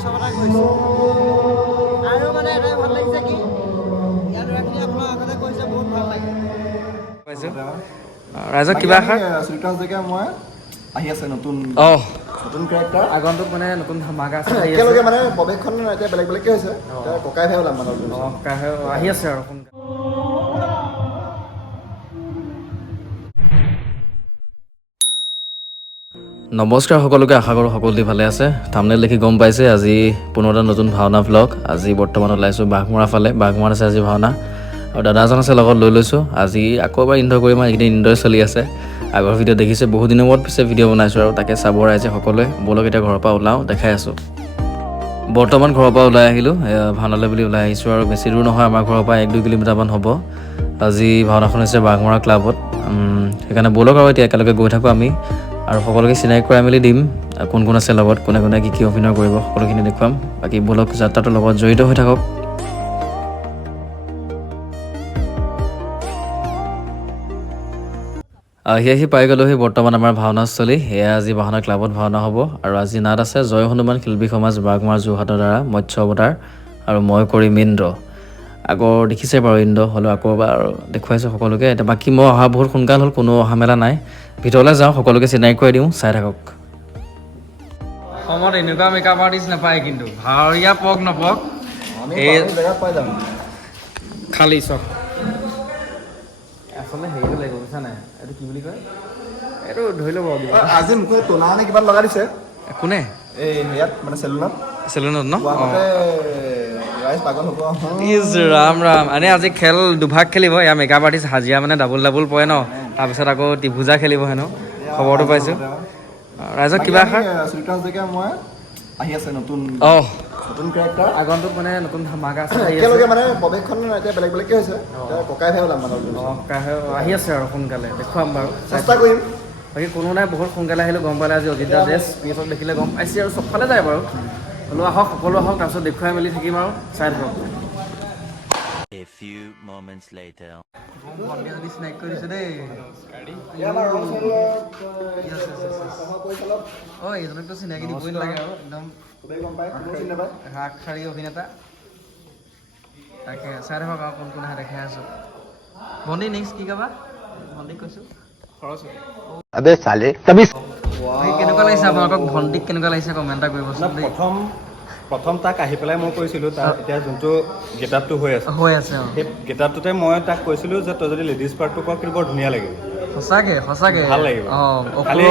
মৎস্যকতা কৰিছোঁ আৰু মানে এটাই ভাল লাগিছে কি ইয়াৰ ল'ৰাখিনি আপোনাৰ আগতে কৈছে বহুত ভাল লাগে ৰাইজক কিবা শ্ৰীকান্ত জেগা মই আহি আছে নতুন কেৰেক্টাৰ আগন্তুক মানে নতুন ধামাকা আছে একেলগে মানে প্ৰৱেশখন এতিয়া বেলেগ বেলেগকৈ হৈছে ককাই ভাই ওলাম মানে আহি আছে আৰু নমস্কাৰ সকলোকে, আশা কৰোঁ সকলোৱে ভালে আছে। থাম্বনেইল দেখি গম পাইছে আজি পুনৰ এটা নতুন ভাওনা ভ্লগ। আজি বৰ্তমান ওলাইছোঁ বাঘমৰা ফালে। বাঘমৰাত আছে আজি ভাওনা আৰু দাদা এজন আছে লগত লৈ লৈছোঁ। আজি আকৌ এবাৰ ইন্দ্ৰ কৰিম, এইকেইদিন ইন্দ্ৰই চলি আছে। আগৰ ভিডিঅ' দেখিছে বহুত দিনৰ মূৰত পিছে ভিডিঅ' বনাইছোঁ আৰু তাকে চাব ৰাইজে সকলোৱে। ব'লক এতিয়া ঘৰৰ পৰা ওলাওঁ, দেখাই আছোঁ। বৰ্তমান ঘৰৰ পৰা ওলাই আহিলোঁ, ভাওনালৈ বুলি ওলাই আহিছোঁ আৰু বেছি দূৰ নহয়, আমাৰ ঘৰৰ পৰা 1-2 কিলোমিটাৰমান হ'ব। আজি ভাওনাখন হৈছে বাঘমৰা ক্লাবত, সেইকাৰণে ব'লক আৰু এতিয়া একেলগে গৈ থাকোঁ আমি আৰু সকলোকে চিনাকি কৰাই মেলি দিম, কোন কোন আছে লগত, কোনে কোনে কি অভিনয় কৰিব সকলোখিনি দেখুৱাম। বাকী ব'লক যাত্ৰাটোৰ লগত জড়িত হৈ থাকক। আহি পাই গ'লোহি বৰ্তমান আমাৰ ভাওনাস্থলী। এয়া আজি ভাওনা ক্লাবত ভাওনা হ'ব আৰু আজি নাট আছে জয় হনুমান শিল্পী সমাজ বাঘমৰা যোৰহাটৰ দ্বাৰা মৎস্য অৱতাৰ আৰু মই কৰিম ইন্দ্ৰ। আগৰ দেখিছে বাৰু ইন্দ্ৰ, হ'লেও আকৌ এবাৰ দেখুৱাইছোঁ সকলোকে। এতিয়া বাকী মই অহা বহুত সোনকাল হ'ল, কোনো অহা মেলা নাই। ভিতৰলৈ যাওঁ, সকলোকে চিনাকি কৰি দিওঁ, চাই থাকক। অসমত এনেকুৱা মেকআপ আৰ্টিষ্ট নাপায় কিন্তু, ভাৱৰীয়া পক নপক এই জেগাত পাই যাম খালী চক। আচলতে হেৰিটো লাগিব বুজিছা নাই, এইটো কি বুলি কয়, এইটো ধৰি ল'ব আজি মোক টনা নে কিবা লগাই দিছে কোনে এই ইয়াত মানে চেলুনত ন ৰাইজ পাগল হ'ব। ইজ ৰাম ৰাম, এনে আজি খেল দুভাগ খেলিব। ইয়াৰ মেকআপ আৰ্টিষ্ট হাজিৰা মানে ডাবুল পৰে ন, তাৰপিছত আকৌ ত্ৰিভুজা খেলিব হেনো, খবৰটো পাইছোঁ। ৰাইজক কিবা শ্ৰীকান্ত জেগা মই আহি আছে নতুন কেৰেক্টাৰ আগন্তুক মানে নতুন ধামাকা আছে একেলগে মানে প্ৰৱেশখন এতিয়া বেলেগ বেলেগকৈ হৈছে ককাই ভাই ওলাম মানে আহি আছে আৰু সোনকালে দেখুৱাম বাৰু, চেষ্টা কৰিম। বাকী কোনো নাই, বহুত সোনকালে আহিলোঁ, গম পালে আজি অজিতা ড্ৰেছ পিছত দেখিলে গম পাইছে আৰু চবফালে যায় বাৰু। হ'লেও আহক, সকলো আহক, তাৰপিছত দেখুৱাই মেলি থাকিম আৰু চাই থাকক। চিনাকি কৰি দিছোঁ দেই। এইজনকতো চিনাকি দিবই নালাগে আৰু একদম আগশাৰী অভিনেতা। তাকে চাই থাকক আৰু কোন কোন আহে দেখাই আছোঁ। ভণ্টি নেক্সট কি গাবা? ভণ্টিক কৈছোঁ কেনেকুৱা লাগিছে আপোনালোকক? ভণ্টিক কেনেকুৱা লাগিছে কমেণ্ট এটা কৰিবচোন দেই। প্ৰথম তাক আহি পেলাই মই কৈছিলোঁ, তাৰ এতিয়া যোনটো গেটআপটো হৈ আছে সেই গেটআপটোতে মই তাক কৈছিলোঁ যে তই যদি লেডিজ পাৰ্টটো কৰ কিন্তু বৰ ধুনীয়া লাগিব। সঁচাকে ভাল লাগিব। খালি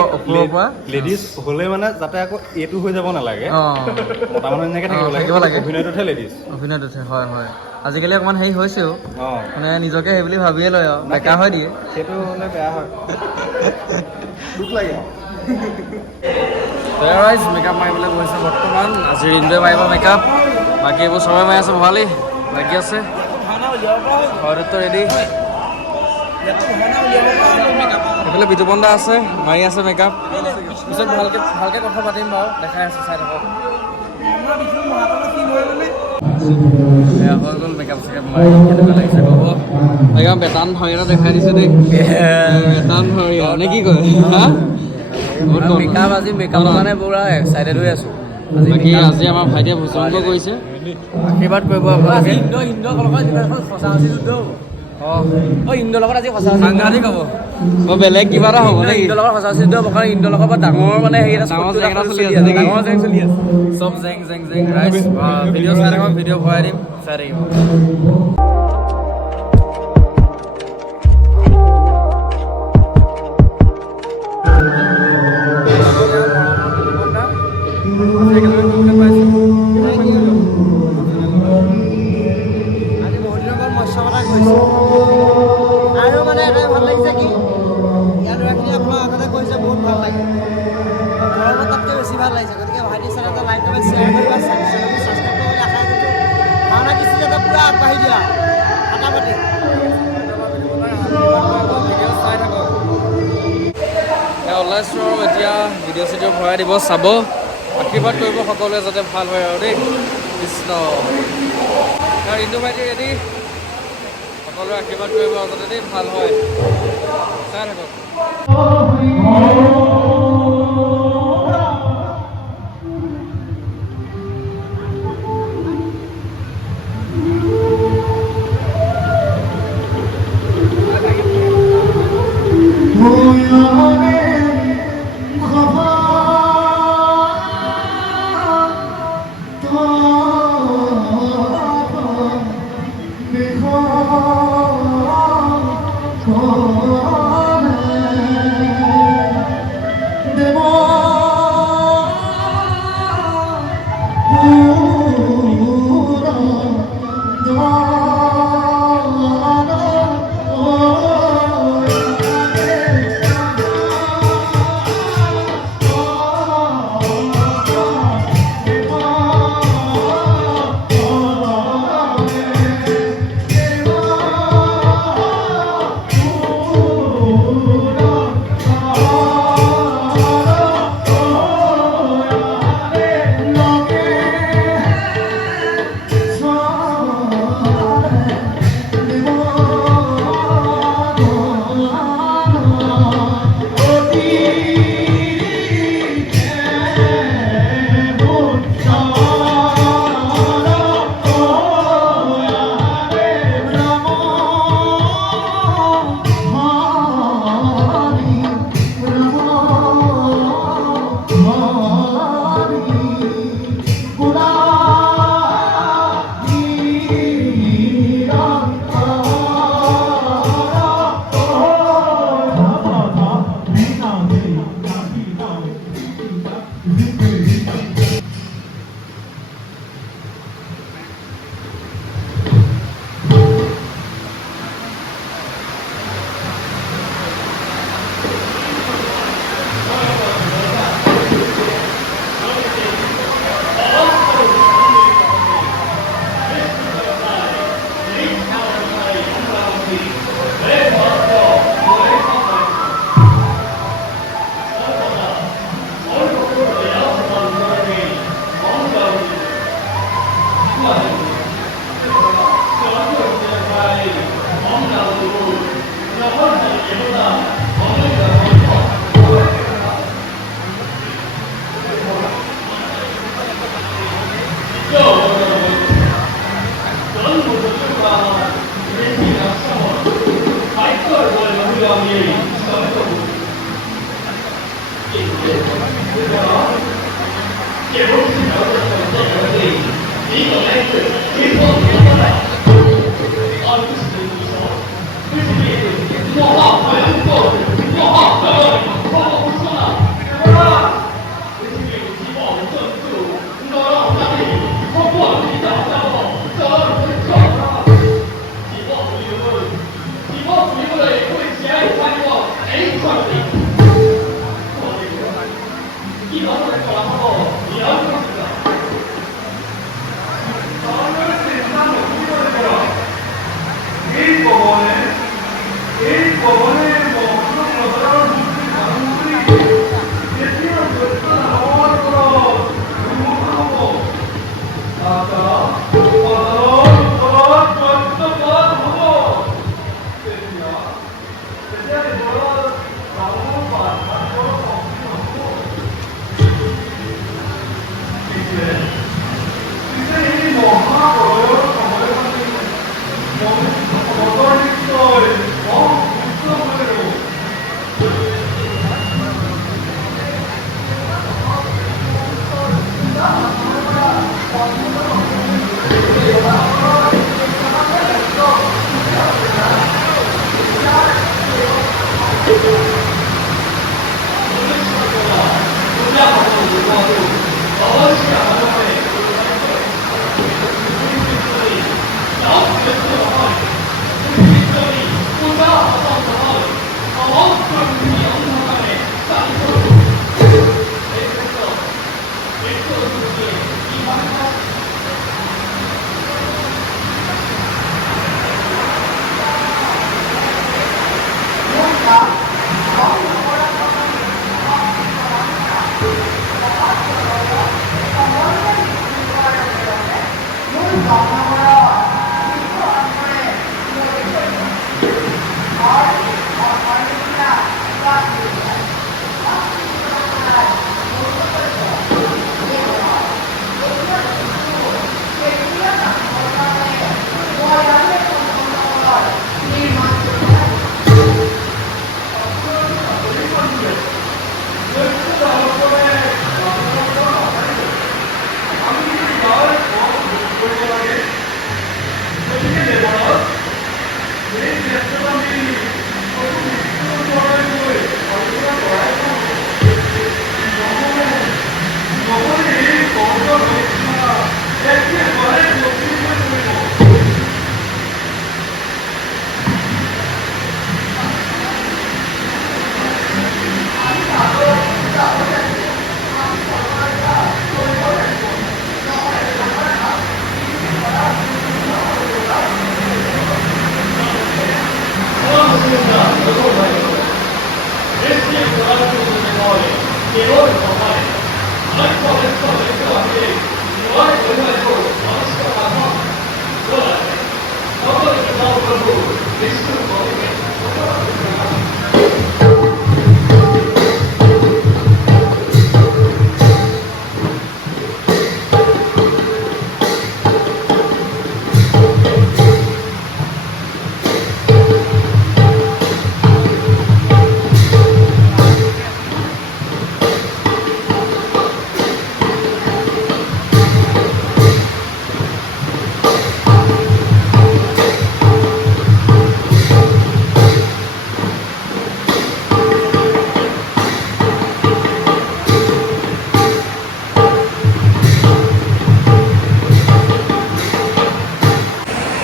লেডিজ হ'লে মানে যাতে আকৌ এইটো হৈ যাব নালাগে, মতা মানুহ এনেকৈ থাকিব লাগে। অভিনয়টোতহে লেডিজ, অভিনয়টোতহে হয়। আজিকালি অকণমান হেৰি হৈছেও, মানে নিজকে সেই বুলি ভাবিয়ে লয় আৰু বেকা হৈ দিয়ে, সেইটো হ'লে বেয়া হয়, দুখ লাগে। মেকআপ মাৰিবলৈ গৈছে বৰ্তমান। আজি ইন্দ্ৰই মাৰিব মেকআপ, বাকী এইবোৰ চবে মাৰি আছে, ভৱালী লাগি আছে, ঘৰতো ৰেডি। এইফালে বিতুপন দা আছে, মাৰি আছে মেকআপ। পিছত ভালকৈ কথা পাতিম বাৰু, দেখাই আছোঁ, চাই থাকক। হৈ গ'ল মেকআপ চেকআপ মাৰি, কেনেকুৱা লাগিছে ক'ব। একদম বেটান ভৰি এটা দেখাই দিছোঁ দেই, বেটান ভৰি নে কি কয় হা? মেকআপ আজি মেকআপ কাৰণে পুৰা এক্সাইটেড হৈ আছোঁ। বাকী আজি আমাৰ ভাইটিয়ে ভূচংগ কৰিছে, আশীৰ্বাদ কৰিব আপোনালোকে। ইণ্ডৰ লগত আজি সঁচা সাংঘাতিক হ'ব, বেলেগ কিবা এটা হ'ব নে? ইণ্ডৰ লগত সঁচা চিদ্ধ হ'ব, কাৰণ ইণ্ডৰ লগত ডাঙৰ মানে হেৰি এটা ডাঙৰ জেং চলি আছে, চব জেং ৰাইজ। ভিডিঅ' চাই থাকক, ভিডিঅ' ভৰাই দিম, চাই থাকিব। আজি বহুত দিনৰ মূৰত মৎস্যকতা কৰিছোঁ আৰু মানে এটাই ভাল লাগিছে কি ইয়াৰ ল'ৰাখিনি আপোনাৰ আগতে কৈছে বহুত ভাল লাগে, গৰমত তাতকৈ বেছি ভাল লাগিছে। গতিকে ভাইটি চেনেলটো লাইক কৰি শ্বেয়াৰ কৰিবা, চেনেলটো ছাবস্ক্ৰাইব কৰিবলৈ আশা কৰিছোঁ। ভাওনা কৃষ্টি যাতে পূৰা আগবাঢ়ি দিয়া ফাটাফাটি। ওলাইছোঁ আৰু এতিয়া ভিডিঅ' চিডিঅ' ভৰাই দিব, চাব, আশীৰ্বাদ কৰিব সকলোৱে যাতে ভাল হয় আৰু দেই। কৃষ্ণ ইন্দু ভাইটি ৰেডি, সকলোৱে আশীৰ্বাদ কৰিব যাতে দেই ভাল হয়, চাই থাকক।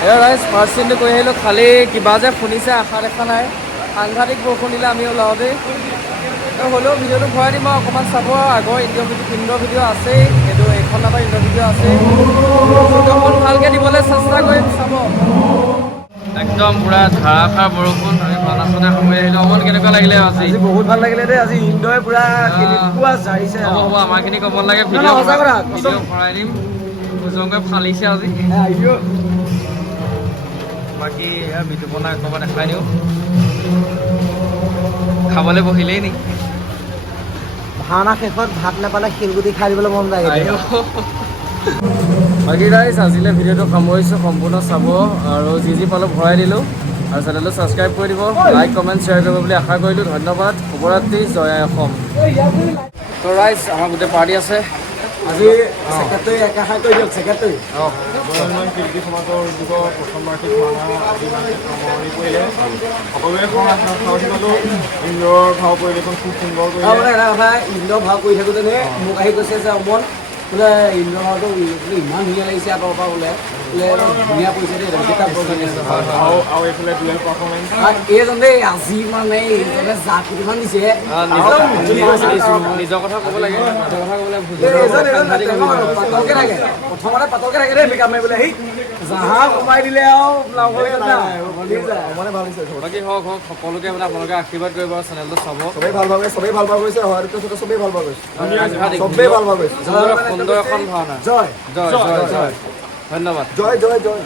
এয়া ৰাইজ ফাৰ্ষ্ট চিনটো কৰি আহিলোঁ, খালি কিবা যে শুনিছে আশা দেখা নাই। সাংঘাতিক বৰষুণ দিলে আমি ওলাওঁতেই। হ'লেও ভিডিঅ'টো ভৰাই দিম আৰু অকণমান চাব। আগৰ ইণ্ট্ৰ' ভিডিঅ' আছেই, সেইটো এইখন আমাৰ ইণ্ট্ৰ' ভিডিঅ' আছেই। ভিডিঅ'খন ভালকৈ দিবলৈ চেষ্টা কৰিম, চাব। একদম পুৰা ধাৰাসাৰ বৰষুণ। আমি ভাওনা চাওনা সামৰি আহিলোঁ। অকণ কেনেকুৱা লাগিলে আজি? বহুত ভাল লাগিলে দেই। আজি ইন্দোৰে পুৰা কেনেকুৱা জাৰিছে। হ'ব আমাৰখিনি ক'ব লাগে, ভিডিঅ' ভৰাই দিম। ভুজংগই ফালিছে আজি। বাকী এয়া বিতুপনা অকণমান দেখাই দিওঁ। খাবলৈ বহিলেই নি? ভাওনা শেষত ভাত নাপালে শিলগুটি খাই দিবলৈ মন যায়। বাকী ৰাইজ আজিলৈ ভিডিঅ'টো সামৰিছোঁ, সম্পূৰ্ণ চাব আৰু যি পালোঁ ভৰাই দিলোঁ। আৰু চেনেলটো ছাবস্ক্ৰাইব কৰি দিব, লাইক কমেণ্ট শ্বেয়াৰ কৰিব বুলি আশা কৰিলোঁ। ধন্যবাদ, শুভৰাত্ৰি, জয় আই অসম। তো ৰাইজ আমাৰ গোটেই পাৰ্টি আছে। আজি ছেক্ৰেটাৰী একাষাৰ কৰি দিয়ক, ছেক্ৰেটাৰী। শিল্পী সমাজৰ উদ্যোগৰ প্ৰথম বাৰ্ষিক ভাওনা আজি সামৰণি পৰিলে। সকলোৱে ইন্দ্ৰৰ ভাও পৰিৱেশন খুব সুন্দৰ কৰিলে। এটা কথা, ইন্দ্ৰ ভাও কৰি থাকোঁতে মোক আহি কৈছে যে অমন বোলে ইন্দ্ৰ ভাওটো ইমান ধুনীয়া লাগিছে আঁতৰৰ পৰা বোলে ধুনীয়া পৰিছে দেই। আৰু এইফালে ডুৱেল পাৰফৰ্মেঞ্চ। এইজন দেই আজি মানে এইজনে জাক কেইটামান দিছে। নিজৰ কথা ক'ব লাগে, পাতলকে থাকে, প্ৰথমতে পাতলকে থাকে দেই মেকআপ মাৰিবলৈ। সেই জাহা সোমাই দিলে আৰু মানে ভাল হৈছে। বাকী হওক সকলোকে মানে আপোনালোকে আশীৰ্বাদ কৰিব আৰু চেনেলটো চাব। চবেই ভাল পাব, চবেই ভাল পাব গৈছে। হয়তো চবেই ভাল পাব গৈছে, চবেই ভাল পাব গৈছে। সুন্দৰ এখন ভাওনা। জয় জয় জয় জয়, ধন্যবাদ। জয় জয় জয়।